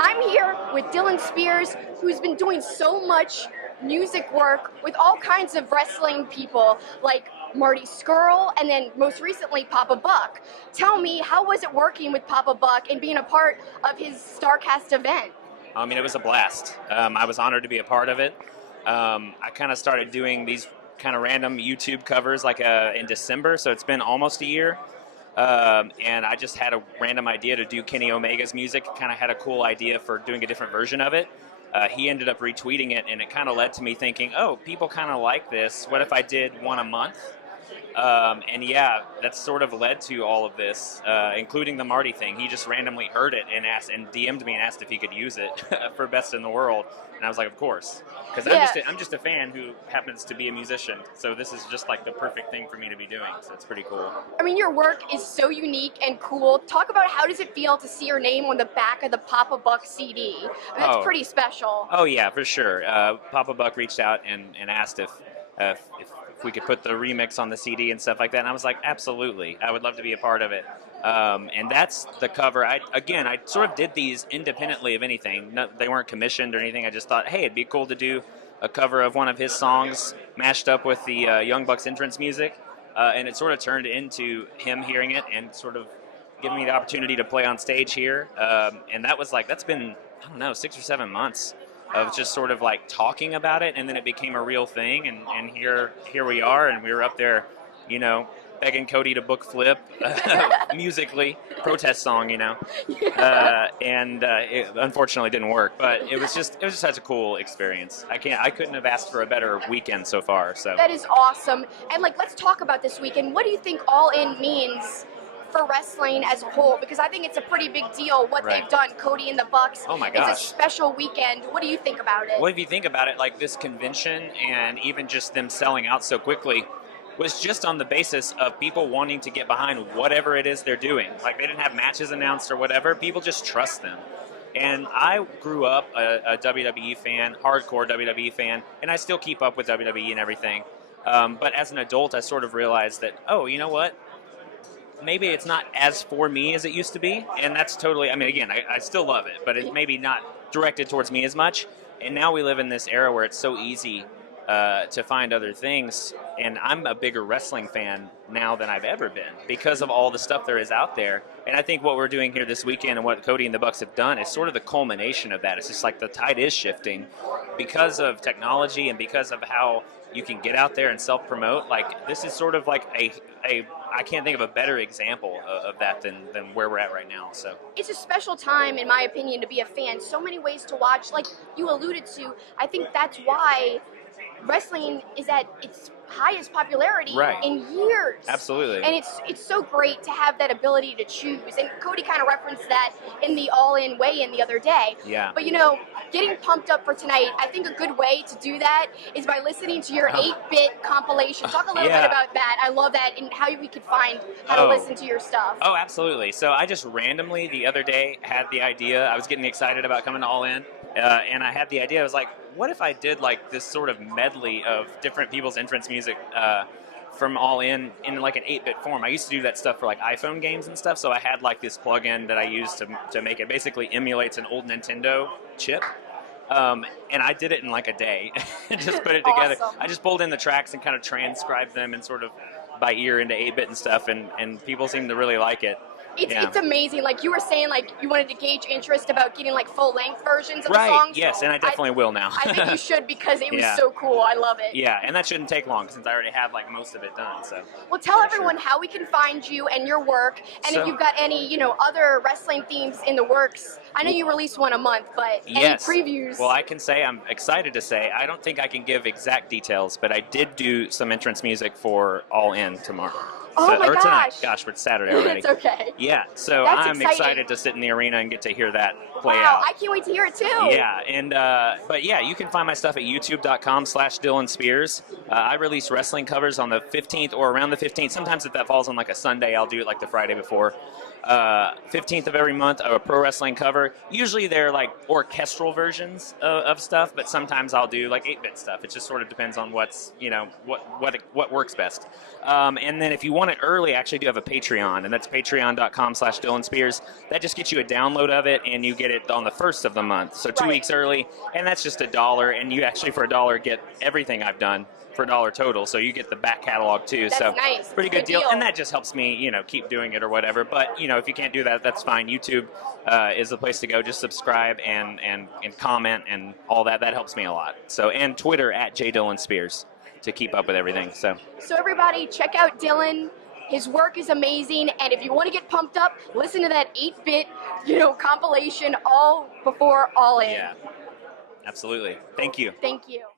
I'm here with Dillon Spears, who's been doing so much music work with all kinds of wrestling people, like Marty Scurll, and then most recently Papa Buck. Tell me, how was it working with Papa Buck and being a part of his Starrcast event? I mean, it was a blast. I was honored to be a part of it. I kind of started doing these kind of random YouTube covers in December, so it's been almost a year. And I just had a random idea to do Kenny Omega's music, kind of had a cool idea for doing a different version of it. He ended up retweeting it, and it kind of led to me thinking, oh, people kind of like this. What if I did one a month? And yeah, that's sort of led to all of this, including the Marty thing. He just randomly heard it and DM'd me and asked if he could use it for Best in the World. And I was like, of course. Because I'm just a fan who happens to be a musician. So this is just like the perfect thing for me to be doing. So it's pretty cool. I mean, your work is so unique and cool. Talk about how does it feel to see your name on the back of the Papa Buck CD? I mean, that's pretty special. Oh, yeah, for sure. Papa Buck reached out and asked if we could put the remix on the CD and stuff like that. And I was like, absolutely. I would love to be a part of it. And that's the cover. I sort of did these independently of anything. No, they weren't commissioned or anything. I just thought, hey, it'd be cool to do a cover of one of his songs mashed up with the Young Bucks entrance music. And it sort of turned into him hearing it and sort of giving me the opportunity to play on stage here. And that's been, I don't know, 6 or 7 months of just sort of like talking about it, and then it became a real thing, and here we are, and we were up there, begging Cody to book Flip musically, protest song, and it unfortunately didn't work, but it was just such a cool experience. I couldn't have asked for a better weekend so far. So that is awesome. And let's talk about this weekend. What do you think All In means for wrestling as a whole? Because I think it's a pretty big deal what they've done, Cody and the Bucks. Oh my gosh. It's a special weekend. What do you think about it? Well, if you think about it, like this convention and even just them selling out so quickly was just on the basis of people wanting to get behind whatever it is they're doing. Like they didn't have matches announced or whatever. People just trust them. And I grew up a WWE fan, hardcore WWE fan, and I still keep up with WWE and everything. But as an adult, I sort of realized that, oh, you know what? Maybe it's not as for me as it used to be, and that's totally, I mean, again, I still love it, but it's maybe not directed towards me as much, and now we live in this era where it's so easy to find other things, and I'm a bigger wrestling fan now than I've ever been because of all the stuff there is out there, and I think what we're doing here this weekend and what Cody and the Bucks have done is sort of the culmination of that. It's just like the tide is shifting because of technology and because of how you can get out there and self-promote. Like, this is sort of like I can't think of a better example of that than where we're at right now. So it's a special time, in my opinion, to be a fan. So many ways to watch. Like you alluded to, I think that's why wrestling is at its highest popularity in years. Absolutely. And it's so great to have that ability to choose. And Cody kind of referenced that in the All-In weigh-in the other day. Yeah. But getting pumped up for tonight, I think a good way to do that is by listening to your 8-bit compilation. Talk a little bit about that. I love that, and how we could find how to listen to your stuff. Oh, absolutely. So I just randomly the other day had the idea. I was getting excited about coming to All In, and I had the idea. I was like, what if I did like this sort of medley of different people's entrance music from All In like an 8-bit form? I used to do that stuff for like iPhone games and stuff, so I had like this plugin that I used to make it. Basically emulates an old Nintendo chip. And I did it in like a day and just put it together. Awesome. I just pulled in the tracks and kind of transcribed them and sort of by ear into 8-bit and stuff, and people seem to really like it. It's amazing. Like you were saying, like you wanted to gauge interest about getting like full-length versions of the songs. Right, yes, and I definitely will now. I think you should, because it was so cool. I love it. Yeah, and that shouldn't take long since I already have like most of it done. So. Well, tell everyone how we can find you and your work, and if you've got any, other wrestling themes in the works. I know you release one a month, but any previews? Well, I can say, I'm excited to say, I don't think I can give exact details, but I did do some entrance music for All In tomorrow. Oh my gosh. Tonight. Gosh, it's Saturday already. It's okay. Yeah, so That's I'm excited to sit in the arena and get to hear that play out. Wow, I can't wait to hear it too. Yeah, and but yeah, you can find my stuff at youtube.com/Dillon Spears. I release wrestling covers on the 15th or around the 15th. Sometimes if that falls on like a Sunday, I'll do it like the Friday before. 15th of every month of a pro wrestling cover. Usually they're like orchestral versions of stuff, but sometimes I'll do like 8-bit stuff. It just sort of depends on what's, what works best. And then if you want it early, I actually do have a Patreon, and that's patreon.com/Dillon Spears. That just gets you a download of it, and you get it on the first of the month, so 2 weeks early, and that's just $1, and you actually for $1 get everything I've done for $1 total, so you get the back catalog too. That's so nice. pretty good deal, and that just helps me, keep doing it or whatever. But if you can't do that, that's fine. YouTube is the place to go. Just subscribe and comment and all that. That helps me a lot. So, and Twitter @JDillonSpears to keep up with everything. So everybody, check out Dillon. His work is amazing, and if you want to get pumped up, listen to that 8-bit, compilation, All Before All In. Yeah, absolutely. Thank you. Thank you.